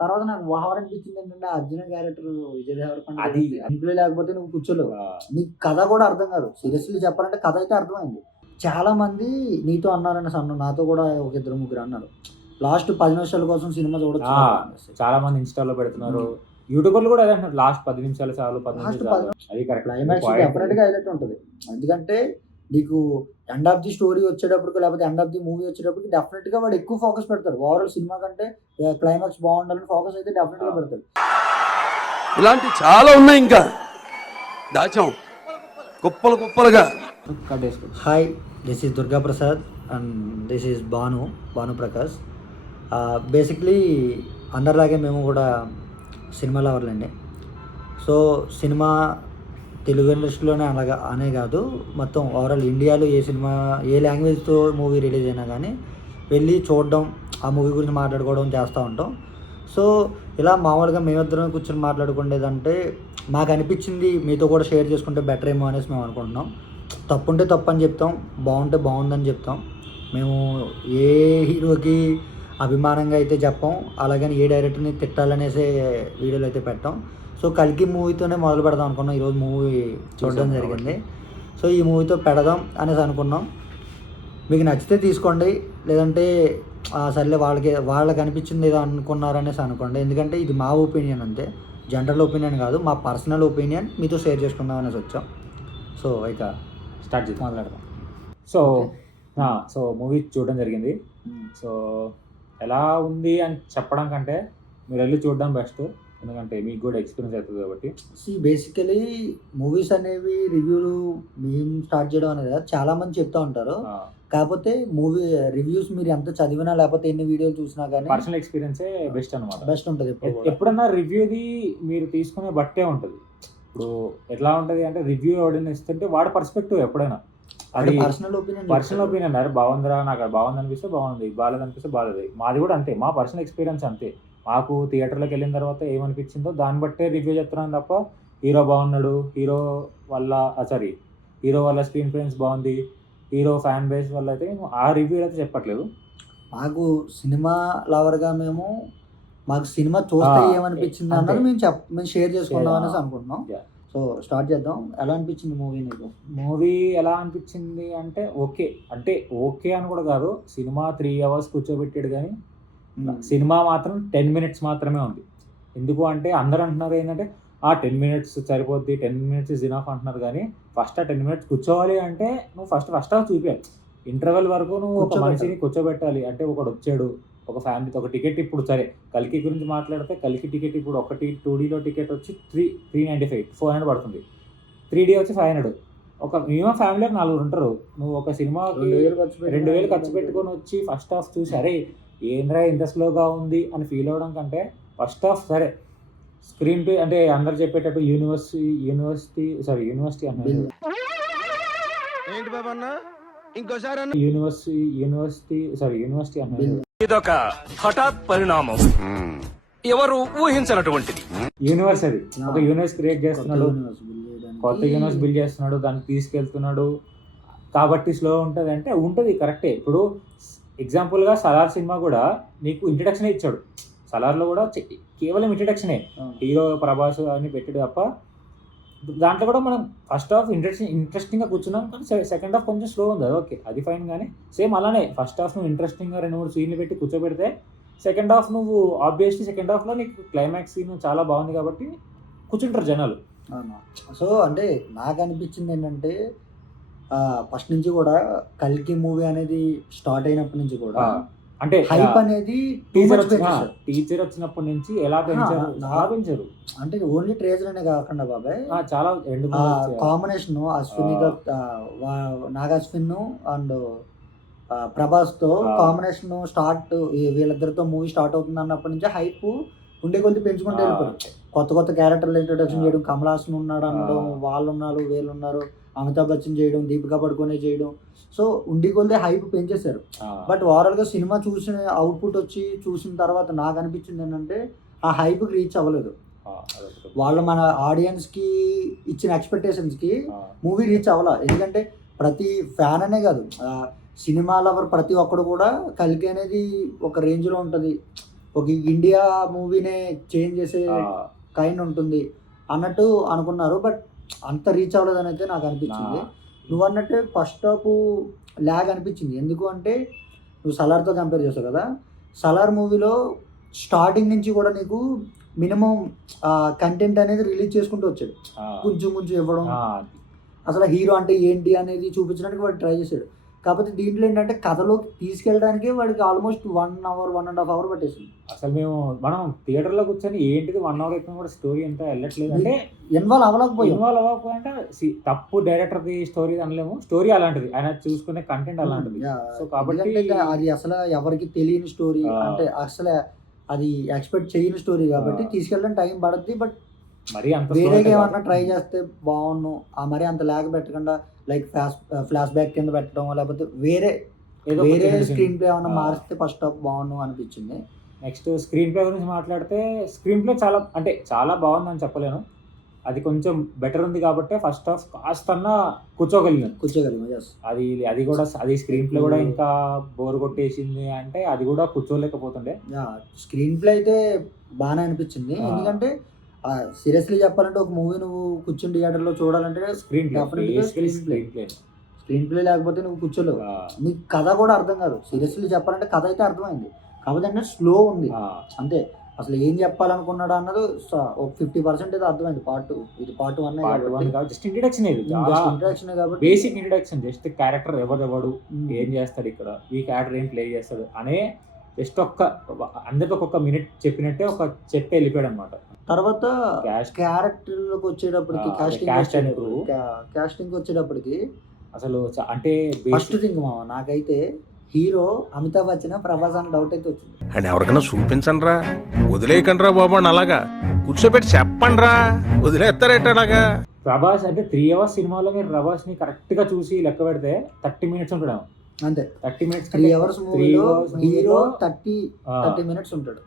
తర్వాత నాకు ఓవర్ అనిపించింది ఏంటంటే అర్జున క్యారెక్టర్ విజయ్ దేవరకొండ అది ఇంట్లో లేకపోతే నువ్వు కూర్చోలేవు, నీకు కథ కూడా అర్థం కాదు. సీరియస్లీ చెప్పాలంటే కథ అయితే అర్థమైంది. చాలా మంది నీతో అన్నారని అన్నాను, నాతో కూడా ఒక ఇద్దరు ముగ్గురు అన్నారు లాస్ట్ 10 నిమిషాల కోసం సినిమా చూడొచ్చు అనేసి. చాలా మంది ఇన్స్టాలో పెడుతున్నారు, యూట్యూబర్లు కూడా అదే అంటున్నారు, లాస్ట్ 10 నిమిషాలు చాలు, 10 లాస్ట్ నిమిషాలు చాలు. అది కరెక్ట్. క్లైమాక్స్ డెఫినెట్ గా హైలైట్ ఉంటుంది. ఎందుకంటే నీకు ఎండ్ ఆఫ్ ది స్టోరీ వచ్చేటప్పటికి లేకపోతే ఎండ్ ఆఫ్ ది మూవీ వచ్చేటప్పటికి డెఫినెట్ గా వాడు ఎక్కువ ఫోకస్ పెడతారు. ఓవరాల్ సినిమా కంటే క్లైమాక్స్ బాగుండాలని ఫోకస్ అయితే డెఫినెట్ గా పెడతాడు. ఇలాంటి చాలా ఉన్నాయి, ఇంకా దాచాం కుప్పలు కుప్పలుగా. Hi, this is Durga Prasad and this is Bhanu Prakash. Basically అందరిలాగే మేము కూడా సినిమా లవర్లండి. సో సినిమా తెలుగు ఇండస్ట్రీలోనే అనే కాదు, మొత్తం ఓవరాల్ ఇండియాలో ఏ సినిమా ఏ లాంగ్వేజ్తో మూవీ రిలీజ్ అయినా కానీ వెళ్ళి చూడడం, ఆ మూవీ గురించి మాట్లాడుకోవడం చేస్తూ ఉంటాం. సో ఇలా మామూలుగా మేమిద్దరం కూర్చొని మాట్లాడుకునేదంటే మాకు అనిపించింది మీతో కూడా షేర్ చేసుకుంటే బెటర్ ఏమో అనేసి మేము అనుకుంటున్నాం. తప్పుంటే తప్పు అని చెప్తాం, బాగుంటే బాగుందని చెప్తాం. మేము ఏ హీరోకి అభిమానంగా అయితే చెప్పాం, అలాగని ఏ డైరెక్టర్ని తిట్టాలనేసే వీడియోలు అయితే పెట్టాం. సో కల్కి మూవీతోనే మొదలు పెడదాం అనుకున్నాం. ఈరోజు మూవీ చూడడం జరిగింది. సో ఈ మూవీతో పెడదాం అనేసి అనుకున్నాం. మీకు నచ్చితే తీసుకోండి, లేదంటే సర్లే వాళ్ళకి అనిపించింది ఏదో అనుకున్నారనేసి అనుకోండి. ఎందుకంటే ఇది మా ఒపీనియన్ అంతే, జనరల్ ఒపీనియన్ కాదు, మా పర్సనల్ ఒపీనియన్ మీతో షేర్ చేసుకుందాం అనేసి వచ్చాం. సో ఇక స్టార్ట్ చేద్దాం, మాట్లాడదాం. సో మూవీ చూడడం జరిగింది. సో ఎలా ఉంది అని చెప్పడం కంటే మీరు వెళ్ళి చూడడం బెస్ట్, ఎందుకంటే మీకు కూడా ఎక్స్పీరియన్స్ అవుతుంది కాబట్టి. బేసికలీ మూవీస్ అనేవి రివ్యూలు మేము స్టార్ట్ చేయడం అనేది చాలా మంది చెప్తా ఉంటారు. కాకపోతే మూవీ రివ్యూస్ మీరు ఎంత చదివినా లేకపోతే ఎన్ని వీడియోలు చూసినా కానీ పర్సనల్ ఎక్స్పీరియన్సే బెస్ట్ అనమాట. బెస్ట్ ఉంటుంది. ఎప్పుడన్నా రివ్యూది మీరు తీసుకునే బట్టే ఉంటుంది. ఇప్పుడు ఎట్లా ఉంటుంది అంటే రివ్యూ ఎవడైనా ఇస్తుంటే వాడి పర్స్పెక్టివ్ ఎప్పుడైనా అది పర్సనల్ ఒపీనియన్. అరే బాగుందిరా, నాకు బాగుంది అనిపిస్తే బాగుంది, బాగాలేదు అనిపిస్తే బాగాలేదు. మాది కూడా అంతే, మా పర్సనల్ ఎక్స్పీరియన్స్ అంతే. మాకు థియేటర్లోకి వెళ్ళిన తర్వాత ఏమనిపించిందో దాన్ని బట్టే రివ్యూ చెప్తున్నాను తప్ప హీరో బాగున్నాడు, హీరో వల్ల స్క్రీన్ ప్రెజెన్స్ బాగుంది, హీరో ఫ్యాన్ బేస్ వల్ల అయితే ఆ రివ్యూ అయితే చెప్పట్లేదు. మాకు సినిమా లవర్గా మాకు సినిమా చూస్తే ఏమనిపించింది అన్నది మేము షేర్ చేసుకుందాం అనేసి అనుకుంటున్నాం. సో స్టార్ట్ చేద్దాం. ఎలా అనిపించింది మూవీ నీకు? మూవీ ఎలా అనిపించింది అంటే ఓకే అని కూడా కాదు. సినిమా 3 hours కూర్చోబెట్టాడు, కానీ సినిమా మాత్రం 10 minutes మాత్రమే ఉంది. ఎందుకు అంటే అందరూ అంటున్నారు ఏంటంటే 10 minutes సరిపోద్ది, 10 minutes ఇస్ ఇనఫ్ అంటున్నారు. కానీ ఫస్ట్ 10 minutes కూర్చోవాలి అంటే నువ్వు ఫస్ట్ హాఫ్ చూపించాలి. ఇంటర్వెల్ వరకు నువ్వు ఒక మనిషిని కూర్చోబెట్టాలి. అంటే ఒకడు వచ్చాడు, ఒక ఫ్యామిలీతో ఒక టికెట్. ఇప్పుడు సరే కల్కి గురించి మాట్లాడితే కల్కి టికెట్ ఇప్పుడు ఒకటి 2Dలో టికెట్ వచ్చి 395 400 పడుతుంది. 3D వచ్చి 500. ఒక మినిమం ఫ్యామిలీకి 4 ఉంటారు. నువ్వు ఒక సినిమాకి 2000 ఖర్చు పెట్టుకొని వచ్చి ఫస్ట్ హాఫ్ చూసి అరే ఏంద్రా ఇంత స్లోగా ఉంది అని ఫీల్ అవ్వడం కంటే ఫస్ట్ హాఫ్ సరే స్క్రీన్ ప్లే అంటే అందరు చెప్పేటట్టు యూనివర్సిటీ అన్నారు. ఇదొక హఠాత్ పరిణామం, ఎవరు ఊహించినటువంటిది. యూనివర్స్ అది ఒక యూనివర్స్ క్రియేట్ చేస్తున్నాడు, కొత్త యూనివర్స్ బిల్డ్ చేస్తున్నాడు, దాన్ని తీసుకెళ్తున్నాడు కాబట్టి స్లో ఉంటుంది అంటే ఉంటుంది, కరెక్టే. ఇప్పుడు ఎగ్జాంపుల్గా సలార్ సినిమా కూడా నీకు ఇంట్రడక్షనే ఇచ్చాడు. సలార్లో కూడా కేవలం ఇంట్రడక్షనే, హీరో ప్రభాస్ అని పెట్టాడు తప్ప దాంట్లో కూడా మనం ఫస్ట్ హాఫ్ ఇంట్రెస్టింగ్గా కూర్చున్నాం. కానీ సెకండ్ హాఫ్ కొంచెం స్లో ఉంది, అది ఓకే, అది ఫైన్. కానీ సేమ్ అలానే ఫస్ట్ హాఫ్ నువ్వు ఇంట్రెస్టింగ్గా 2-3 సీన్లు పెట్టి కూర్చోబెడితే సెకండ్ హాఫ్ నువ్వు ఆబ్వియస్లీ సెకండ్ హాఫ్లో నీకు క్లైమాక్స్ సీన్ చాలా బాగుంది కాబట్టి కూర్చుంటారు జనాలు. సో అంటే నాకు అనిపించింది ఏంటంటే ఫస్ట్ నుంచి కూడా కల్కి మూవీ అనేది స్టార్ట్ అయినప్పటి నుంచి కూడా అంటే హైప్ అనేది టీచర్ వచ్చినప్పటి నుంచి ఎలా పెంచారు అంటే ఓన్లీ ట్రేజర్ అనే కాకుండా బాబాయ్ చాలా కాంబినేషన్ నాగ్ అశ్విన్ అండ్ ప్రభాస్ తో కాంబినేషన్ స్టార్ట్, వీళ్ళిద్దరితో మూవీ స్టార్ట్ అవుతుంది అన్నప్పటి నుంచి హైప్ ఉండే కొద్ది పెంచుకుంటే వెళ్ళిపోయారు. కొత్త క్యారెక్టర్లు ఇంట్రొడక్షన్ చేయడం, కమల్ హాసన్ ఉన్నాడు అనడం, వాళ్ళు ఉన్నారు వీళ్ళు ఉన్నారు, అమితాబ్ బచ్చన్ చేయడం, దీపికా పడుకోనే చేయడం. సో ఉండి కొద్ది హైప్ పెంచేశారు. బట్ ఓవరాల్గా సినిమా చూసిన అవుట్పుట్ చూసిన తర్వాత నాకు అనిపించింది ఏంటంటే ఆ హైప్కి రీచ్ అవ్వలేదు. వాళ్ళు మన ఆడియన్స్కి ఇచ్చిన ఎక్స్పెక్టేషన్స్కి మూవీ రీచ్ అవ్వాల. ఎందుకంటే ప్రతి ఫ్యాన్ అనే కాదు, సినిమా లవర్ ప్రతి ఒక్కడు కూడా కల్కి అనేది ఒక రేంజ్లో ఉంటుంది. ఒక ఇండియా మూవీనే చేంజ్ చేసే కైండ్ ఉంటుంది అన్నట్టు అనుకున్నారు. బట్ అంత రీచ్ అవ్వలేదని అయితే నాకు అనిపించింది. నువ్వు అన్నట్టే ఫస్ట్ హాఫ్ ల్యాగ్ అనిపించింది. ఎందుకు అంటే నువ్వు సలార్తో కంపేర్ చేస్తావు కదా, సలార్ మూవీలో స్టార్టింగ్ నుంచి కూడా నీకు మినిమం కంటెంట్ అనేది రిలీజ్ చేసుకుంటూ వచ్చాడు, కొంచెం కొంచెం ఇవ్వడం, అసలు హీరో అంటే ఏంటి అనేది చూపించడానికి వాడు ట్రై చేశాడు. కాకపోతే దీంట్లో ఏంటంటే కథలోకి తీసుకెళ్ళడానికి వాడికి ఆల్మోస్ట్ 1 అవర్ 1.5 అవర్ పట్టేసింది. అసలు మనం థియేటర్లో కూర్చొని ఏంటిది 1 అవర్ అయిపోయినా కూడా స్టోరీ ఎంత వెళ్ళట్లేదు అంటే ఇన్వాల్వ్ అవ్వకపోయింటే తప్పు డైరెక్టర్ది స్టోరీ అనలేము, స్టోరీ అలాంటిది, ఆయన చూసుకునే కంటెంట్ అలాంటిది. సో కాబట్టి అది అసలు ఎవరికి తెలియని స్టోరీ, అంటే అసలు అది ఎక్స్పెక్ట్ చేయని స్టోరీ కాబట్టి తీసుకెళ్ళడం టైం పడుద్ది. బట్ మరి అంత వేరేగా ఏమన్నా ట్రై చేస్తే బాగుండు, మరి అంత లాగ్ పెట్టకుండా లైక్ ఫ్లాష్ బ్యాక్ కింద పెట్టడం, లేకపోతే వేరే స్క్రీన్ ప్లే ఏమన్నా మారిస్తే ఫస్ట్ హాఫ్ బాగుండు అనిపించింది. నెక్స్ట్ స్క్రీన్ ప్లే గురించి మాట్లాడితే స్క్రీన్ ప్లే చాలా బాగుందని చెప్పలేను, అది కొంచెం బెటర్ ఉంది కాబట్టి ఫస్ట్ హాఫ్ కాస్తన్నా కూర్చోగలిగాం. అది కూడా అది స్క్రీన్ ప్లే కూడా ఇంకా బోర్ కొట్టేసింది అంటే అది కూడా కూర్చోలేకపోతుండే. స్క్రీన్ ప్లే అయితే బాగానే అనిపించింది. ఎందుకంటే సీరియస్లీ చెప్పాలంటే ఒక మూవీ నువ్వు కూర్చుని థియేటర్లో చూడాలంటే స్క్రీన్ ప్లే లేకపోతే నువ్వు కూర్చోలేవు, నీకు కథ కూడా అర్థం కాదు. సీరియస్లీ చెప్పాలంటే కథ అయితే అర్థమైంది, కాకపోతే అంటే స్లో ఉంది అంతే. అసలు ఏం చెప్పాలనుకున్నాడు అన్నది ఒక 50% అయితే అర్థమైంది. పార్ట్ 1 జస్ట్ ఇంట్రడక్షన్ కాబట్టి బేసిక్ ఇంట్రడక్షన్, జస్ట్ క్యారెక్టర్ ఎవరు ఏం చేస్తాడు ఇక్కడ, ఈ క్యారెక్టర్ ఏం ప్లే చేస్తాడు అనే జస్ట్ అందరికి ఒక్కొక్క మినిట్ చెప్పినట్టే చెప్పి వెళ్ళిపోయాడు అనమాట. తర్వాత క్యారెక్టర్లోకి వచ్చేటప్పటికి కాస్టింగ్ వచ్చేటప్పటికి అసలు అంటే ఫస్ట్ థింగ్ నాకైతే హీరో అమితాబ్ బచ్చన్ ప్రభాస్ అని డౌట్ అయితే వచ్చింది. అండ్ ఎవరికైనా చూపించండి రా, వదిలేయకండి రా బాబు అని అలాగా కూర్చోబెట్టి చెప్పండి రా, వదిలేస్తారేట అలాగా. ప్రభాస్ అంటే 3 hours సినిమాలో మీరు ప్రభాస్ ని కరెక్ట్ గా చూసి లెక్క పెడితే 30 minutes ఉంటాడు అంతే. 30 minutes 3 hours మూవీలో హీరో 30 minutes ఉంటాడు.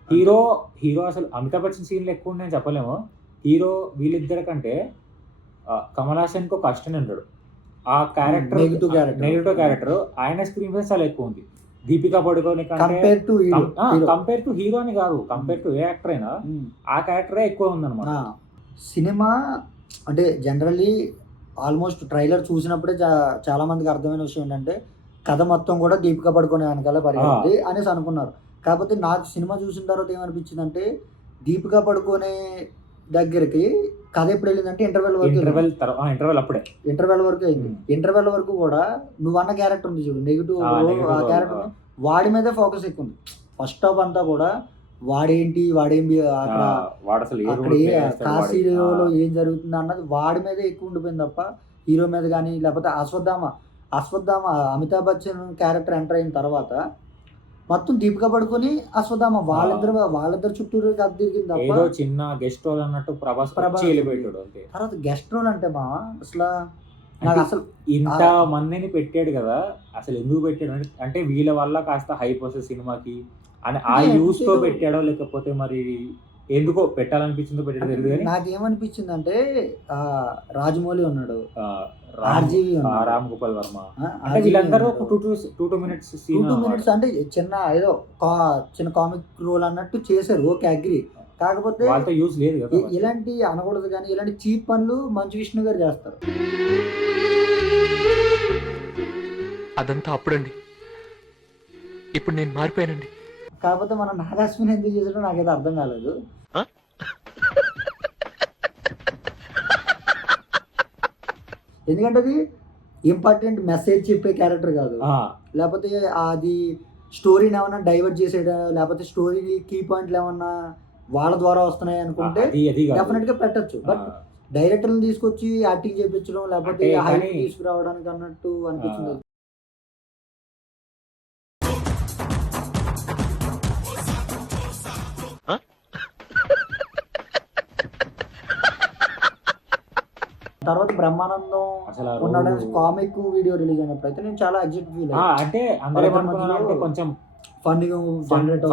హీరో అసలు అమితాబ్ బచ్చన్ సీన్లు ఎక్కువ ఉన్నాయని చెప్పలేము. హీరో వీళ్ళిద్దరి కంటే కమల్ హాసన్ కి ఒక అసిస్టెంట్ ఉంటాడు, ఆ క్యారెక్టర్ నెగిటివ్ క్యారెక్టర్ ఆయన స్క్రీన్ ప్లే చాలా ఎక్కువ ఉంది. దీపికా పడుకోని కంపేర్ టు హీరో అని కాదు, కంపేర్ టు ఏ యాక్టర్ అయినా ఆ క్యారెక్టరే ఎక్కువ ఉందన్నమాట. సినిమా అంటే జనరల్లీ ఆల్మోస్ట్ ట్రైలర్ చూసినప్పుడే చాలా మందికి అర్థమైన విషయం ఏంటంటే కథ మొత్తం కూడా దీపికా పడుకునే వెనకాల పరిగెత్తి అనేసి అనుకున్నారు. కాకపోతే నాకు సినిమా చూసిన తర్వాత ఏమనిపించింది అంటే దీపికా పడుకునే దగ్గరికి కథ ఎప్పుడు వెళ్ళిందంటే ఇంటర్వెల్ వరకు అయింది. ఇంటర్వెల్ వరకు కూడా నువ్వు అన్న క్యారెక్టర్ ఉంది చూడు, నెగిటివ్ ఆ క్యారెక్టర్ వాడి మీదే ఫోకస్ ఎక్కువ ఉంది. ఫస్ట్ హాఫ్ అంతా కూడా వాడేంటి అక్కడ కాశీలో ఏం జరుగుతుంది అన్నది వాడి మీదే ఎక్కువ ఉండిపోయింది తప్ప హీరో మీద కానీ, లేకపోతే అశ్వత్థామ అమితాబ్ బచ్చన్ క్యారెక్టర్ ఎంటర్ అయిన తర్వాత మొత్తం దీపికా పడుకొని అశ్వత్థామ వాళ్ళిద్దరు చుట్టూరు కథ తిరిగింది తప్ప చిన్న గెస్ట్ రోల్ అన్నట్టు ప్రభాస్ తర్వాత గెస్ట్ రోల్ అంటే అసలు ఇంత మందిని పెట్టాడు కదా, అసలు ఎందుకు పెట్టాడు అంటే వీళ్ళ వల్ల కాస్త హైప్ వస్తుంది సినిమాకి అని ఆ యూస్ తో పెట్టాడో లేకపోతే మరి ఎందుకో పెట్టాలనిపించిందో పెట్టాడు తెలియదు. కానీ నాకేమనిపించింది అంటే రాజమౌళి ఉన్నాడు, రామ్ గోపాల్ వర్మ, వీళ్ళందరూ 2 minutes అంటే చిన్న కామిక్ రోల్ అన్నట్టు చేశారు. Okay, agri. కాకపోతే వాళ్ళతో యూస్ లేదు కదా, ఇలాంటి అనకూడదు కానీ ఇలాంటి చీప్ పనులు మంచు విష్ణు గారు చేస్తారు. అదంతా అప్పుడండి, ఇప్పుడు నేను మారిపోయానండి. కాకపోతే మన నాగాశ్విని ఎందుకు చేసాడో నాకైతే అర్థం కాలేదు. ఎందుకంటే అది ఇంపార్టెంట్ మెసేజ్ చెప్పే క్యారెక్టర్ కాదు, లేకపోతే అది స్టోరీని ఏమన్నా డైవర్ట్ చేసేయడం, లేకపోతే స్టోరీ కీ పాయింట్లు ఏమన్నా వాళ్ళ ద్వారా వస్తున్నాయి అనుకుంటే డెఫినెట్ గా పెట్టచ్చు. బట్ డైరెక్టర్ని తీసుకొచ్చి యాక్టింగ్ చేయించడం లేకపోతే హైట్ తీసుకురావడానికి అన్నట్టు అనిపించింది. తర్వాత బ్రహ్మానందం ఉన్నాడు కామిక్ వీడియో రిలీజ్ అయినప్పుడు అయితే నేను చాలా ఎగ్జైట్ ఫీల్ అయ్యాను. అంటే అందరూ కొంచెం ఫన్నీగా జనరేట్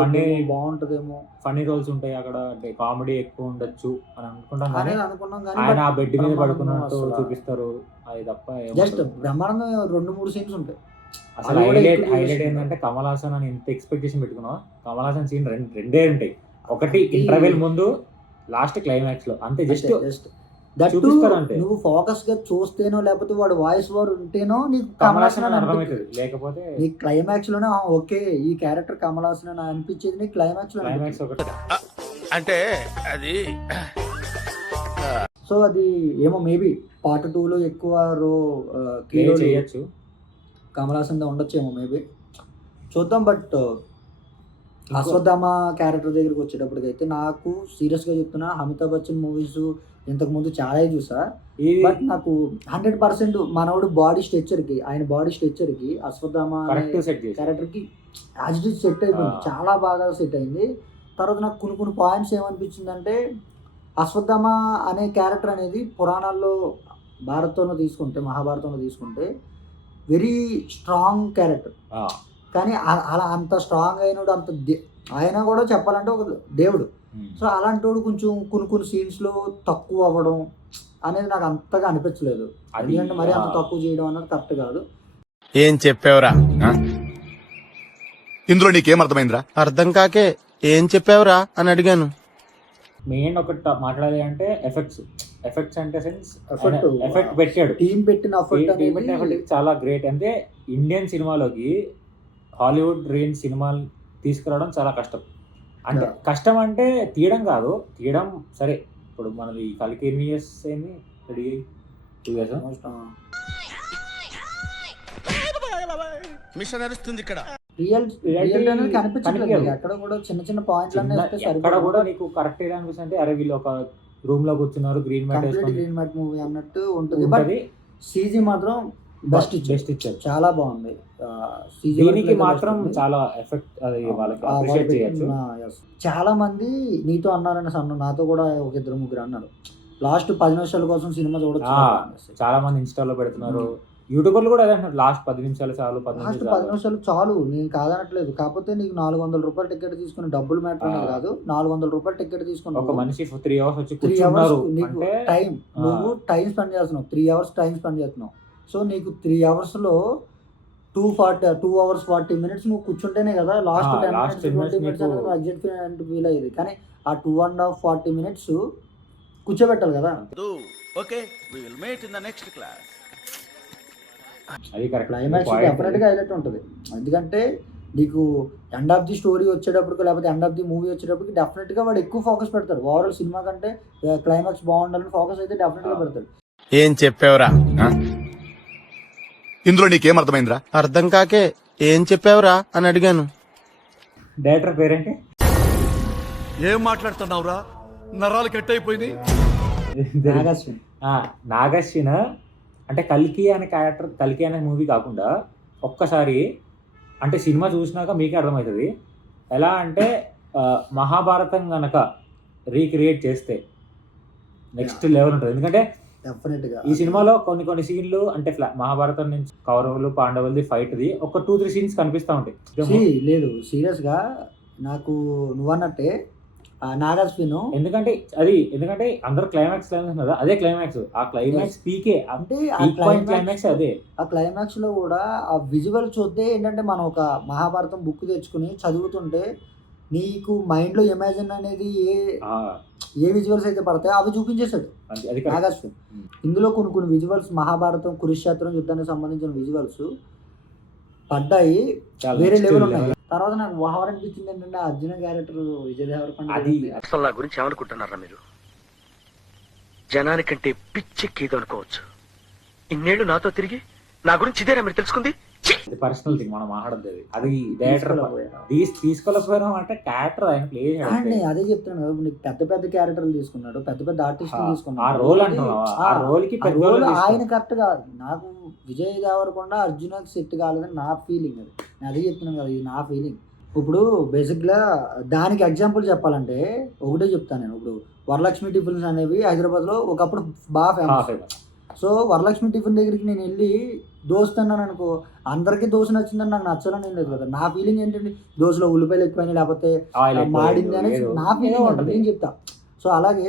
బాగుంటదేమో, ఫన్నీ రోల్స్ ఉంటాయి అక్కడ, అంటే కామెడీ ఎక్కువ ఉండొచ్చు అని అనుకుంటాం. అనుకున్నాం ఆయన ఆ బెడ్ మీద పడుకున్నట్టు చూపిస్తారు, అది తప్ప జస్ట్ బ్రహ్మానందం 2-3 సీన్స్ ఉంటాయి అసలు అది కూడా హైలైట్ ఎక్కువ హైలైట్ చేసింది. ఏంటంటే కమల్ హాసన్ అని ఎంత ఎక్స్పెక్టేషన్ పెట్టుకున్నావు, కమల్ హాసన్ సీన్ రెండే ఉంటాయి. ఒకటి ఇంటర్వెల్ ముందు, లాస్ట్ క్లైమాక్స్ లో, అంతే. జస్ట్ దట్ చూపిస్తారు అంతే. నువ్వు ఫోకస్ గా చూస్తేనో లేకపోతే వాడు వాయిస్ ఓవర్ ఉంటేనో నీకు కమల్ హాసన్ అని అర్థమవుతుంది, లేకపోతే నీకు క్లైమాక్స్ లోనే ఓకే ఈ క్యారెక్టర్ కమల్ హాసన్ అని అనిపించేది నీకు క్లైమాక్స్ లో క్లైమాక్స్ ఒకటి. అంటే అది సో అది ఏమో మేబీ పార్ట్ 2 లో ఎక్కువ ప్లే చేయొచ్చు. కమల్ హాసన్ ఉండొచ్చేమో మేబీ, చూద్దాం. బట్ అశ్వత్థామ క్యారెక్టర్ దగ్గరికి వచ్చేటప్పటికైతే నాకు సీరియస్గా చెప్తున్నా, అమితాబ్ బచ్చన్ మూవీస్ ఇంతకు ముందు చాలా చూసా, ఇది బట్ నాకు 100% మనోడు బాడీ స్ట్రక్చర్కి, ఆయన బాడీ స్ట్రక్చర్కి అశ్వత్థామ కరెక్ట్ సెట్ చేసి క్యారెక్టర్కి యాజ్ ఇట్ ఈజ్ సెట్ అయిపోయింది, చాలా బాగా సెట్ అయింది. తర్వాత నాకు కొన్ని పాయింట్స్ ఏమనిపించిందంటే, అశ్వత్థామ అనే క్యారెక్టర్ అనేది పురాణాల్లో, భారతంలో తీసుకుంటే, మహాభారతంలో తీసుకుంటే వెరీ స్ట్రాంగ్ క్యారెక్టర్. కానీ అలా అంత స్ట్రాంగ్ అయినోడు, అంత ఆయన కూడా చెప్పాలంటే ఒక దేవుడు. సో అలాంటి వాడు కొంచెం కొన్ని సీన్స్లో తక్కువ అవ్వడం అనేది నాకు అంతగా అనిపించలేదు. ఎందుకంటే మరి అంత తక్కువ చేయడం అన్నది కరెక్ట్ కాదు. ఏం చెప్పావురా? ఇందులో నీకేం అర్థమైందిరా? అర్థం కాకే ఏం చెప్పావురా అని అడిగాను. మెయిన్ ఒకటి మాట్లాడాలి అంటే ఎఫెక్ట్స్ అంటే సెన్స్ Effect. ఎఫెక్ట్ పెట్టాడు. టీం పెట్టిన ఎఫర్ట్ అనేది ఎఫెక్ట్ చాలా గ్రేట్. అంటే ఇండియన్ సినిమాలోకి హాలీవుడ్ రేంజ్ సినిమాలు తీసుకురావడం చాలా కష్టం. అంటే కష్టం అంటే తీయడం కాదు, తీయడం సరే. ఇప్పుడు మనది కలికి ఎన్ని ఇయర్స్ అయింది, 2 years. మిషన్ నడుస్తుంది ఇక్కడ. రియల్ Reality కనిపించలేదు. కనిపించదు. ఎక్కడ కూడా చిన్న చిన్న పాయింట్లు అన్నీ వేస్తే ఎక్కడ సరిపోదు. కూడా నీకు కరెక్ట్ ఏదో అనిపిస్తుంది అంటే, అరే వీళ్ళు ఒక రూమ్ లో కూర్చున్నారు, గ్రీన్ మ్యాట్ కంప్లీట్ వేసుకొని గ్రీన్ మ్యాట్ మూవీ అన్నట్టు ఉంటుంది. బట్ ఉంటది. సీజీ మాత్రం బెస్ట్ ఇచ్చారు. చాలా బాగుంది. CG దీనికి వర్క్ మాత్రం బెస్ట్ ఉంది. చాలా ఎఫెక్ట్ అది వాళ్ళకి ఆ అప్రిషియేట్ వాళ్ళు చేయొచ్చు. పెట్టిన, yes. చాలా మంది నీతో అన్నారని నాతో కూడా ఒక 2-3 అన్నారు, లాస్ట్ 10 నిమిషాల కోసం సినిమా చూడొచ్చు ఆ, అనేసి. చాలా మంది ఇన్స్టాలో పెడుతున్నారు, యూట్యూబర్లు కూడా అదే అంటున్నారు, లాస్ట్ 10 నిమిషాలు చాలు, 10 లాస్ట్ నిమిషాలు 10 చాలు. నిమిషాలు చాలు, నేను కాదనట్లేదు. కాకపోతే నీకు 400 రూపాయలు టికెట్ తీసుకుని డబ్బులు మ్యాటర్ అనేది కాదు, 400 రూపాయలు టికెట్ తీసుకుని ఒక మనిషి 3 hours వచ్చి 3 అవర్స్ కూర్చున్నారు నీకు అంటే టైం, నువ్వు టైం స్పెండ్ చేస్తున్నావు, 3 అవర్స్ టైం స్పెండ్ చేస్తున్నావు. సో నీకు 3 అవర్స్లో 2 hours 40 minutes నువ్వు కూర్చుంటేనే కదా last 10 last minutes 10 minutes 20 minutes నీకు- అనేది ఎగ్జాక్ట్ ఫీల్ అయ్యేది. కానీ ఆ 2.5 40 minutes కూర్చోబెట్టాలి కదా. Okay we will meet in the next class. అది కరెక్ట్. క్లైమాక్స్ డెఫినెట్గా హైలైట్ ఉంటుంది. ఎందుకంటే నీకు ఎండ్ ఆఫ్ ది స్టోరీ వచ్చేటప్పటికి, లేకపోతే ఎండ్ ఆఫ్ ది మూవీ వచ్చేటప్పటికి డెఫినెట్గా వాడు ఎక్కువ ఫోకస్ పెడతాడు. ఓవరాల్ సినిమా కంటే క్లైమాక్స్ బాగుండాలని ఫోకస్ అయితే డెఫినెట్గా పెడతాడు. ఏం చెప్పావురా? ఇందులో నీకేం అర్థమైందిరా? అర్థం కాకే ఏం చెప్పావురా అని అడిగాను. డైరెక్టర్ పేరేంటి? ఏం మాట్లాడుతున్నావురా? నరాలు కట్ అయిపోయింది. నాగార్జున. నాగశ్విన్. అంటే కల్కి అనే క్యారెక్టర్, కల్కి అనే మూవీ కాకుండా ఒక్కసారి అంటే సినిమా చూసినాక మీకే అర్థమవుతుంది. ఎలా అంటే మహాభారతం గనక రీక్రియేట్ చేస్తే నెక్స్ట్ లెవెల్ ఉంటుంది. ఎందుకంటే డెఫినెట్గా ఈ సినిమాలో కొన్ని సీన్లు అంటే మహాభారతం నుంచి కౌరవులు పాండవులది ఫైట్ది ఒక 2-3 సీన్స్ కనిపిస్తూ ఉంటాయి. లేదు సీరియస్గా నాకు నువ్వన్నట్టే నాగార్జున. ఎందుకంటే అందరూ క్లైమాక్స్ కదా, అదే క్లైమాక్స్. ఆ క్లైమాక్స్ పీకే అంటే క్లైమాక్స్ అదే. ఆ క్లైమాక్స్ లో కూడా ఆ విజువల్ చూస్తే ఏంటంటే, మనం ఒక మహాభారతం బుక్ తెచ్చుకుని చదువుతుంటే నీకు మైండ్ లో ఇమాజిన్ అనేది ఏ విజువల్స్ అయితే పడతాయో అవి చూపించేశాడు నాగార్జున. ఇందులో కొన్ని విజువల్స్ మహాభారతం కురుక్షేత్రం యుద్ధానికి సంబంధించిన విజువల్స్ పడ్డాయి, వేరే లెవెల్ ఉన్నాయి. తర్వాత నాకు వాహనం అనిపించింది ఏంటంటే, అర్జున క్యారెక్టర్ విజయ్ దేవరకొండ. అది అసలు నా గురించి ఏమనుకుంటున్నారా మీరు? జనానికంటే పిచ్చెక్కేదో అనుకోవచ్చు. ఇన్నేళ్లు నాతో తిరిగి నా గురించి ఇదేనా మీరు తెలుసుకుంది? పర్సనల్ థింగ్, మనం మాట్లాడద్దు. అది డైరెక్టర్ తీసుకోలేకపోయినా అంటే క్యారెక్టర్ ఆయన ప్లే అండి, అదే చెప్తున్నాను కదా, నీకు పెద్ద క్యారెక్టర్లు తీసుకున్నాడు, పెద్ద ఆర్టిస్ట్ ఆ తీసుకున్నాడు. రోల్ అంటున్నావా? ఆ రోల్ కి పెద్ద రోల్ రోల్ ఆయన కరెక్ట్ కాదు. నాకు విజయ్ దేవరకొండ అర్జునకి సెట్ కాలేదని నా ఫీలింగ్. అది నేను అదే చెప్తున్నాను కదా, ఇది నా ఫీలింగ్. ఇప్పుడు బేసిక్గా దానికి ఎగ్జాంపుల్ చెప్పాలంటే ఒకటే చెప్తాను నేను. ఇప్పుడు వరలక్ష్మి టిఫిన్స్ అనేవి హైదరాబాద్లో ఒకప్పుడు బాగా ఫేమస్. సో వరలక్ష్మి టిఫిన్ దగ్గరికి నేను వెళ్ళి దోశ తిన్నాను అనుకో, అందరికీ దోశ నచ్చిందని నాకు నచ్చాలని ఏం లేదు కదా. నా ఫీలింగ్ ఏంటంటే, దోశలో ఉల్లిపాయలు ఎక్కువైనా లేకపోతే మాడింది అనేది నా ఫీలింగ్ ఉంటుంది, నేను చెప్తా. సో అలాగే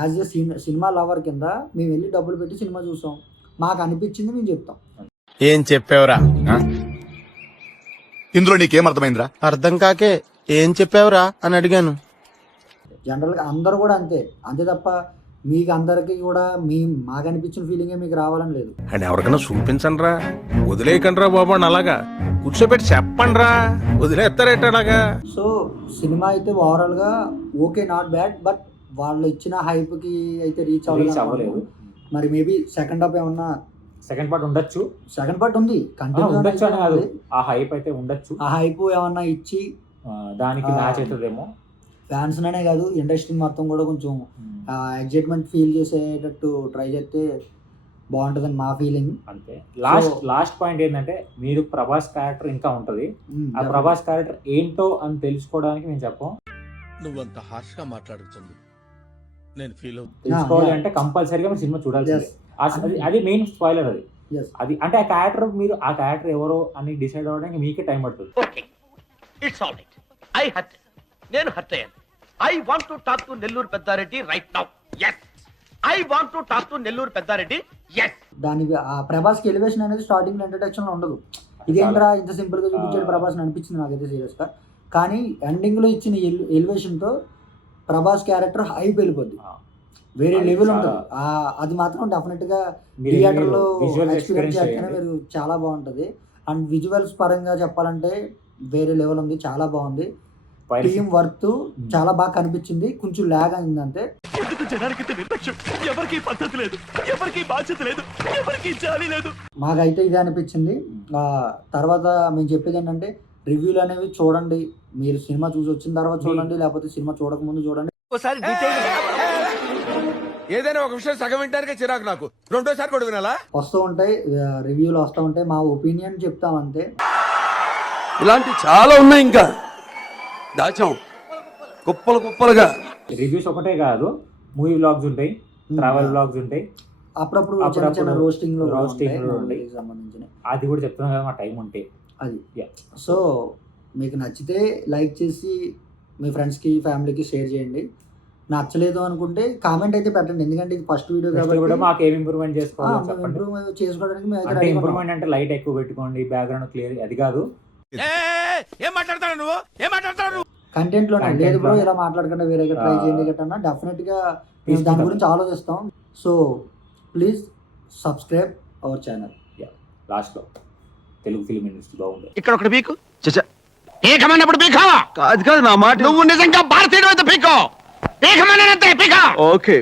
యాజ్ ఎ సినిమా లవర్ కింద మేము వెళ్ళి డబ్బులు పెట్టి సినిమా చూసాం, మాకు అనిపించింది మేము చెప్తాం. ఏం చెప్పావురా? ఇందులో నీకేం అర్థమైందిరా? అర్థం కాకే ఏం చెప్పావురా అని అడిగాను. జనరల్గా అందరూ కూడా అంతే అంతే తప్ప మీకు అందరికీ కూడా మాకు అనిపించిన ఫీలింగే మీకు రావాలని లేదు. అండ్ ఎవరికైనా చూపించండి రా, వదిలేయకండి రా బాబు అని అలాగా కూర్చోబెట్టి చెప్పండి రా, వదిలేస్తారేట అలాగా. సో సినిమా అయితే ఓవరాల్గా ఓకే, నాట్ బ్యాడ్, బట్ వాళ్ళు ఇచ్చిన హైప్కి అయితే రీచ్ అవ్వలేదు. మరి మేబీ సెకండ్ హాఫ్ ఏమన్నా సెకండ్ పార్ట్ ఉండొచ్చు, సెకండ్ పార్ట్ ఉంది, ఉండొచ్చు అని కాదు, ఆ హైప్ అయితే ఉండొచ్చు. ఆ హైప్ ఏమన్నా ఇచ్చి దానికి మ్యాచ్ అవుతుందేమో. ఫ్యాన్స్ అనే కాదు, ఇండస్ట్రీ మొత్తం కూడా కొంచెం ఎగ్జైట్మెంట్ ఫీల్ చేసేటట్టు ట్రై చేస్తే బాగుంటుందని మా ఫీలింగ్. అంతే. లాస్ట్ పాయింట్ ఏంటంటే, మీరు ప్రభాస్ క్యారెక్టర్ ఇంకా ఉంటది, ఆ ప్రభాస్ క్యారెక్టర్ ఏంటో అని తెలుసుకోవడానికి మేము చెప్పం. నువ్వంత హార్ష్ గా మాట్లాడుతుంది నేను ఫీల్ తెలుసుకోవాలి అంటే కంపల్సరీగా మీరు సినిమా చూడాల్సిందే. అది మెయిన్ స్పాయిలర్ అది. అది అంటే ఆ క్యారెక్టర్ ఎవరో అని డిసైడ్ అవ్వడానికి మీకే టైం పడుతుంది. Okay, it's all right. I hurt, నేను హర్ట్ అయ్యాను. I want to talk to Nellore Peddareddy right now. yes, I want to talk to Nellore Peddareddy. yes. దానికి ఆ ప్రభాస్కి ఎలివేషన్ అనేది స్టార్టింగ్ ఇంట్రడక్షన్ లో ఉండదు. ఇదేంట్రా ఇంత సింపుల్ గా చూపించాడు ప్రభాస్ అనిపించింది నాకైతే సీరియస్ గా. కానీ ఎండింగ్ లో ఇచ్చిన ఎలివేషన్ తో ప్రభాస్ క్యారెక్టర్ హైప్ వెళ్ళిపోద్ది, వేరే లెవెల్ ఉంటుంది. అది మాత్రం డెఫినెట్ గా థియేటర్ లో ఎక్స్పీరియన్స్ చేస్తేనే మీరు చాలా బాగుంటది. అండ్ విజువల్స్ పరంగా చెప్పాలంటే వేరే లెవెల్ ఉంది, చాలా బాగుంది. టీం వర్త్ చాలా బాగా కనిపించింది, కొంచెం ల్యాగ్ అయింది అంతే. మాకైతే ఇదే అనిపించింది. తర్వాత మేము చెప్పేది ఏంటంటే, రివ్యూలు అనేవి చూడండి, మీరు సినిమా చూసి వచ్చిన తర్వాత చూడండి, లేకపోతే సినిమా చూడక ముందు చూడండి. ఒకసారి ఏదైనా ఒక విషయం సగం వింటానికే చిరాకు నాకు, రెండోసారి కూడా వినాలా? వస్తూ ఉంటాయి రివ్యూలు వస్తూ ఉంటాయి, మా ఒపీనియన్ చెప్తాం అంతే. ఇలాంటి చాలా ఉన్నాయి, ఇంకా దాచాం కుప్పలు కుప్పలుగా. రివ్యూస్ ఒకటే కాదు, మూవీ వ్లాగ్స్ ఉంటాయి, ట్రావెల్ వ్లాగ్స్ ఉంటాయి, అప్పుడప్పుడు రోస్టింగ్ సంబంధించిన అది కూడా చెప్తున్నాం కదా, మా టైం ఉంటే అది. సో మీకు నచ్చితే లైక్ చేసి మీ ఫ్రెండ్స్కి ఫ్యామిలీకి షేర్ చేయండి. నచ్చలేదు అనుకుంటే కామెంట్ అయితే పెట్టండి, ఎందుకంటే ఇది ఫస్ట్ వీడియో కాబట్టి మాకు ఏం ఇంప్రూవ్మెంట్ చేసుకోవాలి చేసుకోవడానికి అంటే ఇంప్రూవ్మెంట్ అంటే లైట్ ఎక్కువ పెట్టుకోండి, బ్యాక్గ్రౌండ్ క్లియర్, అది కాదు. ఏం మాట్లాడతాడు నువ్వు, ఏం మాట్లాడతాడు? కంటెంట్ లో లేదు బ్రో, ఇలా మాట్లాడకుండా వేరే ట్రై చేయండి గట్టన్నా డెఫినెట్ గా మేము దాని గురించి ఆలోచిస్తాం. So please subscribe our channel. Last లో తెలుగు ఫిల్మ్ ఇండస్ట్రీ బాగుంది. ఇక్కడ ఒకటి పీకు పీకమన్నప్పుడు పీకా కాదు కాదు నా మాట. నువ్వు నిజంగా భారతీయుడు అయితే పీకో, పీకమన్నంతే పీకా. ఓకే.